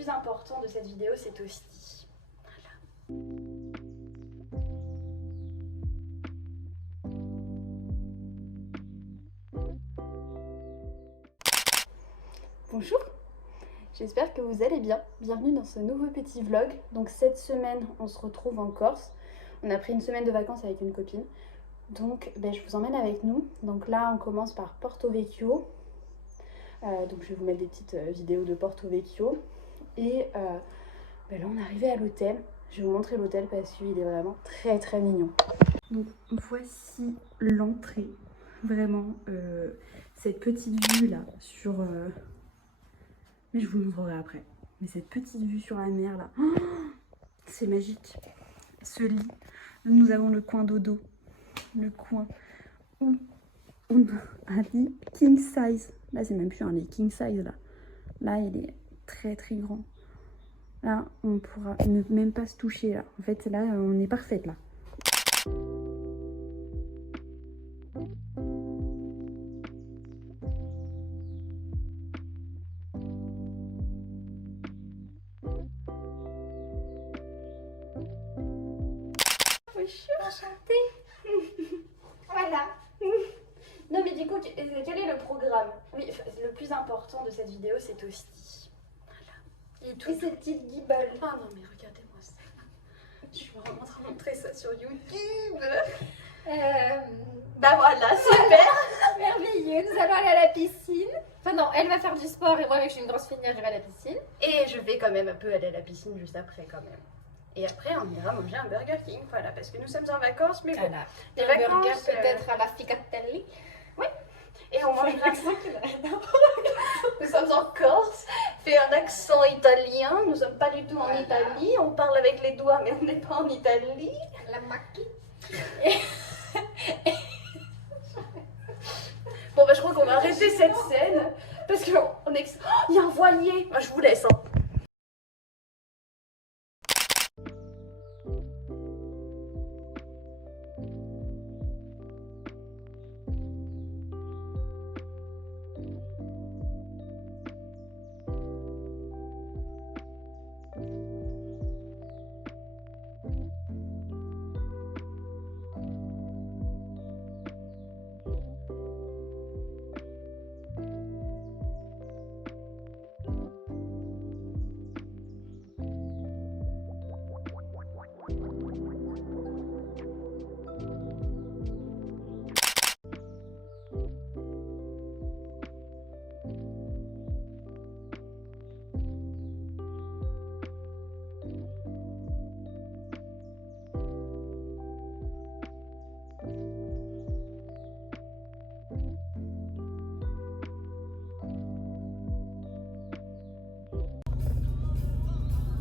plus important de cette vidéo, c'est aussi... Voilà. Bonjour, j'espère que vous allez bien. Bienvenue dans ce nouveau petit vlog. Donc cette semaine, on se retrouve en Corse. On a pris une semaine de vacances avec une copine. Donc je vous emmène avec nous. Donc là, on commence par Porto Vecchio. Donc je vais vous mettre des petites vidéos de Porto Vecchio. Et là, on est arrivé à l'hôtel. Je vais vous montrer l'hôtel parce qu'il est vraiment très très mignon. Donc voici l'entrée. Vraiment, cette petite vue là sur... Mais je vous le montrerai après. Mais cette petite vue sur la mer là, oh, c'est magique. Ce lit, nous avons le coin dodo. Le coin où on a un lit king size. Là, c'est même plus un lit king size là. Là, il est très très grand. Là, on pourra ne même pas se toucher là. En fait, là, on est parfaite là. Enchantée. Voilà. Non mais du coup, quel est le programme? Oui, le plus important de cette vidéo, c'est aussi... Voilà. Et cette petite guibole. Ah non mais regardez-moi ça. Je suis vraiment en train de montrer ça sur YouTube. Bah voilà, super. Merveilleux, nous allons aller à la piscine. Enfin non, elle va faire du sport et moi, vu que je suis une grosse finière, je vais à la piscine. Et je vais quand même un peu aller à la piscine juste après quand même. Et après, on ira manger un Burger King, voilà, parce que nous sommes en vacances, mais bon, Voilà. des Un vacances... burger peut-être à la Ficatelli. Oui, et on mangera ça. Nous sommes en Corse, fait un accent italien, nous sommes pas du tout en Italie, on parle avec les doigts, mais on n'est pas en Italie. La maquille. Bon, je crois qu'on va arrêter cette scène, parce qu'il y a un voilier. Moi, je vous laisse, hein.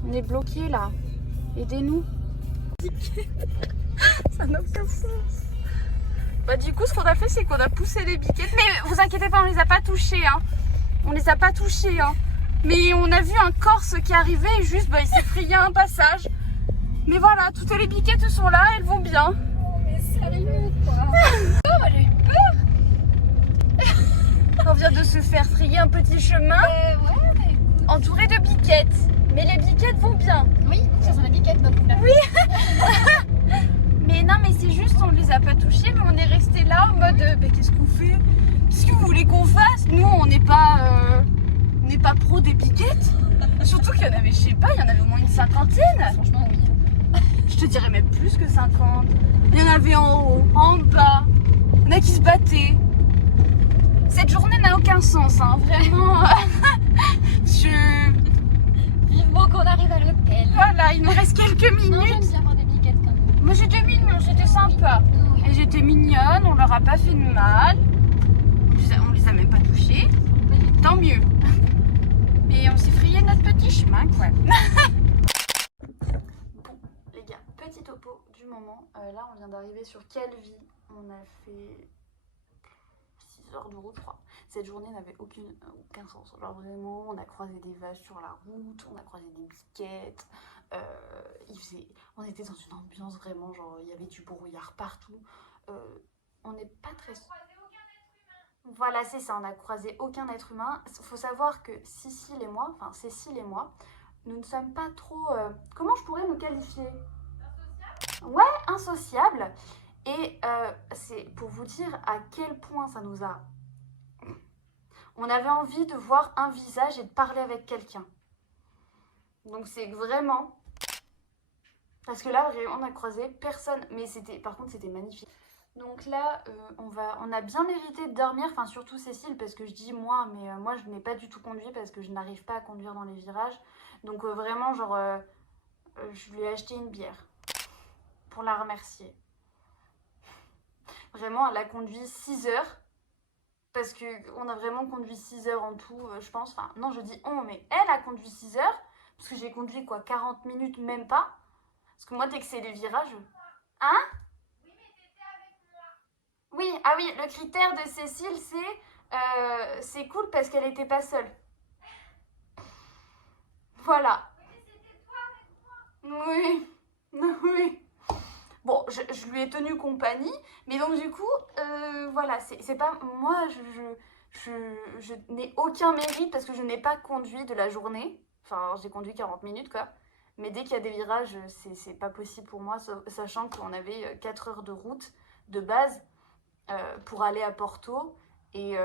On est bloqué là. Aidez-nous. Ça n'a aucun sens. Bah du coup, ce qu'on a fait, c'est qu'on a poussé les biquettes. Mais vous inquiétez pas, on les a pas touchés. Hein. On les a pas touchés. Hein. Mais on a vu un Corse qui arrivait et juste, il s'est frayé un passage. Mais voilà, toutes les biquettes sont là, elles vont bien. Oh mais sérieux quoi. Oh, moi j'ai eu peur. On vient de se faire frayer un petit chemin Ouais, mais écoute. entouré de biquettes. Mais les biquettes vont bien. Oui, ça sont les biquettes donc là. Oui. Mais non, mais c'est juste, on les a pas touchés, mais on est resté là en mode qu'est-ce qu'on fait? Qu'est-ce que vous voulez qu'on fasse? Nous, on n'est pas pro des biquettes. Surtout qu'il y en avait, je sais pas, il y en avait au moins une cinquantaine. Franchement, oui. Je te dirais même plus que 50. Il y en avait en haut, en bas. Il y en a qui se battaient. Cette journée n'a aucun sens, hein, vraiment. Vivement qu'on arrive à l'hôtel. Voilà, il nous reste quelques Non, j'aime minutes. bien avoir des biquettes quand même. Moi, c'était mignon, c'était sympa. Et j'étais mignonne, on leur a pas fait de mal. On les a même pas touchés. Tant mieux. Mais on s'est frayé notre petit chemin, quoi. Bon, les gars, petit topo du moment. Là, on vient d'arriver sur Calvi. On a fait 6 heures de route, je crois. Cette journée n'avait aucun sens. Genre vraiment, on a croisé des vaches sur la route, on a croisé des biquettes. On était dans une ambiance vraiment, genre il y avait du brouillard partout. On n'est pas très... Voilà, c'est ça, on n'a croisé aucun être humain. Il faut savoir que Cécile et moi, nous ne sommes pas trop... comment je pourrais nous qualifier? Ouais, insociables. Et c'est pour vous dire à quel point ça nous a... On avait envie de voir un visage et de parler avec quelqu'un. Donc c'est vraiment... Parce que là, on a croisé personne. Mais par contre, c'était magnifique. Donc là, on a bien mérité de dormir. Enfin, surtout Cécile, parce que je dis moi, mais moi, je n'ai pas du tout conduit parce que je n'arrive pas à conduire dans les virages. Donc vraiment, genre, je lui ai acheté une bière pour la remercier. Vraiment, elle a conduit 6 heures. Parce qu'on a vraiment conduit 6 heures en tout, je pense. Enfin, non, je dis on, mais elle a conduit 6 heures. Parce que j'ai conduit, quoi, 40 minutes, même pas. Parce que moi, dès que c'est les virages... Hein? Oui, mais t'étais avec moi. Oui, ah oui, le critère de Cécile, c'est cool parce qu'elle était pas seule. Voilà. Mais c'était toi avec moi. Oui, oui. Bon, je lui ai tenu compagnie, mais donc du coup, voilà, c'est pas... Moi, je n'ai aucun mérite parce que je n'ai pas conduit de la journée. Enfin, j'ai conduit 40 minutes, quoi. Mais dès qu'il y a des virages, c'est pas possible pour moi, sachant qu'on avait 4 heures de route de base pour aller à Porto. Et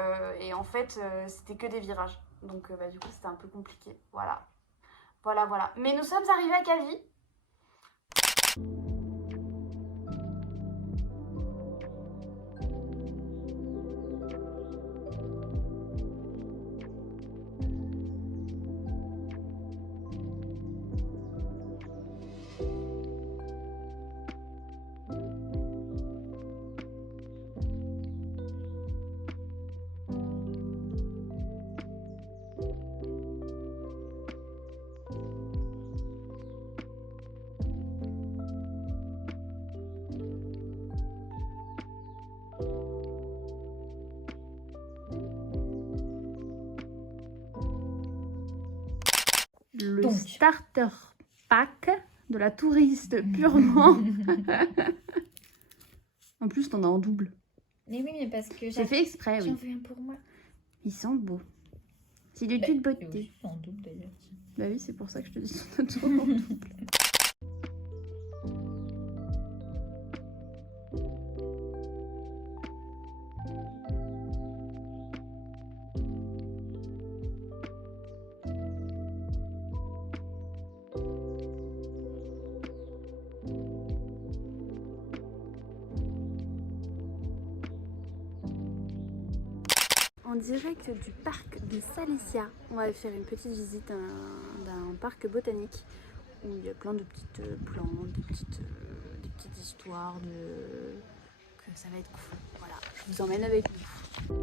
en fait, c'était que des virages. Donc, du coup, c'était un peu compliqué. Voilà. Voilà. Mais nous sommes arrivés à Calvi. Le starter pack de la touriste purement. En plus, t'en as en double. Mais oui, mais parce que j'ai fait exprès, oui. J'en veux un pour moi. Ils sont beaux. C'est de toute beauté. Oui, en double d'ailleurs. Bah oui, c'est pour ça que je te dis ton tour en double. En direct du parc de Salessia, on va faire une petite visite d'un parc botanique où il y a plein de petites plantes, des petites histoires que ça va être cool. Voilà, je vous emmène avec nous.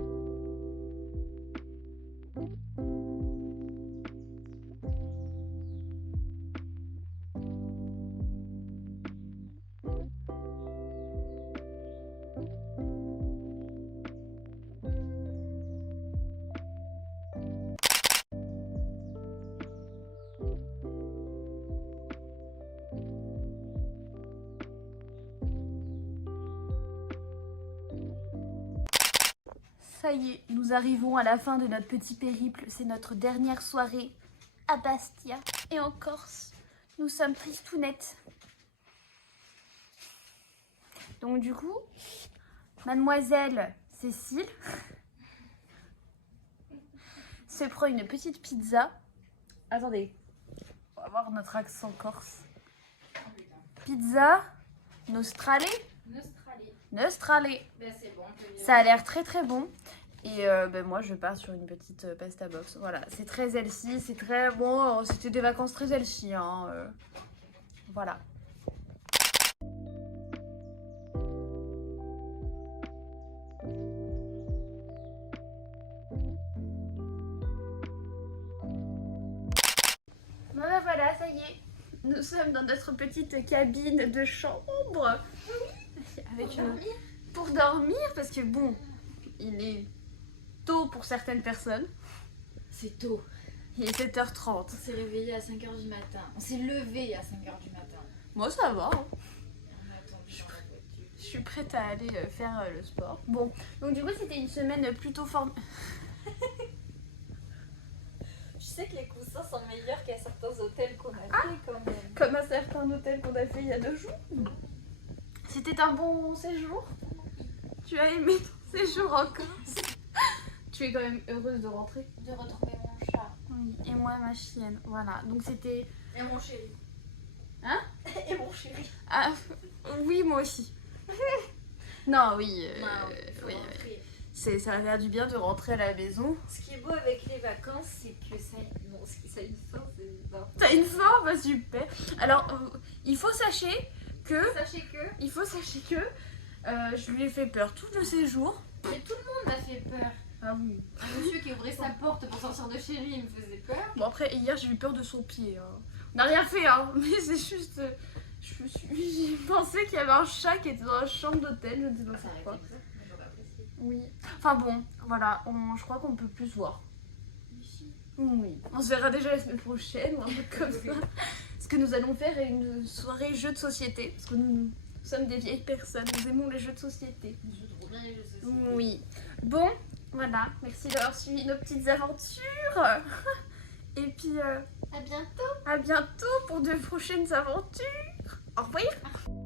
Ça y est, nous arrivons à la fin de notre petit périple. C'est notre dernière soirée à Bastia et en Corse. Nous sommes tristounettes. Donc du coup, mademoiselle Cécile se prend une petite pizza. Attendez, on va voir notre accent corse. Pizza nostrale. Ben, c'est bon, ça a l'air très très bon. Et moi je pars sur une petite pasta box. Voilà, c'est très healthy, c'est très bon. C'était des vacances très healthy, hein. Voilà. Voilà, ça y est. Nous sommes dans notre petite cabine de chambre. Avec pour dormir, parce que bon, il est tôt pour certaines personnes. C'est tôt. Il est 7h30. On s'est réveillé à 5h du matin. On s'est levé à 5h du matin. Moi ça va. Hein. On a attendu dans la voiture. Je suis prête à aller faire le sport. Bon, donc du coup c'était une semaine plutôt sais que les coussins sont meilleurs qu'à certains hôtels qu'on a fait quand même. Comme un certain hôtel qu'on a fait il y a 2 jours. C'était un bon séjour. Tu as aimé ton séjour en Corse. Tu es quand même heureuse de rentrer. De retrouver mon chat. Oui, et moi ma chienne. Voilà, donc c'était... Et mon chéri. Hein? Et mon chéri. Ah, oui, moi aussi. Non, oui. Il faut oui, rentrer. ça va faire du bien de rentrer à la maison. Ce qui est beau avec les vacances, c'est que ça a une fin. T'as une fin? Bah super. Alors, il faut sachez que... Sachez que je lui ai fait peur tout le séjour. mais tout le monde m'a fait peur. Ah oui. Un monsieur qui ouvrait sa porte pour sortir de chez lui, il me faisait peur. Bon après, hier j'ai eu peur de son pied. Hein. On n'a rien fait, hein. Mais c'est juste... J'ai pensé qu'il y avait un chat qui était dans la chambre d'hôtel, je ne sais pas pourquoi. Oui. Enfin bon, voilà, je crois qu'on peut plus se voir. Oui. On se verra déjà la semaine prochaine ou un truc comme ça. Ce que nous allons faire est une soirée jeux de société. Parce que nous sommes des vieilles personnes, nous aimons les jeux de société. Je trouve bien les jeux de société. Oui. Bon, voilà. Merci d'avoir suivi nos petites aventures. Et puis À bientôt. à bientôt pour de prochaines aventures. Au revoir.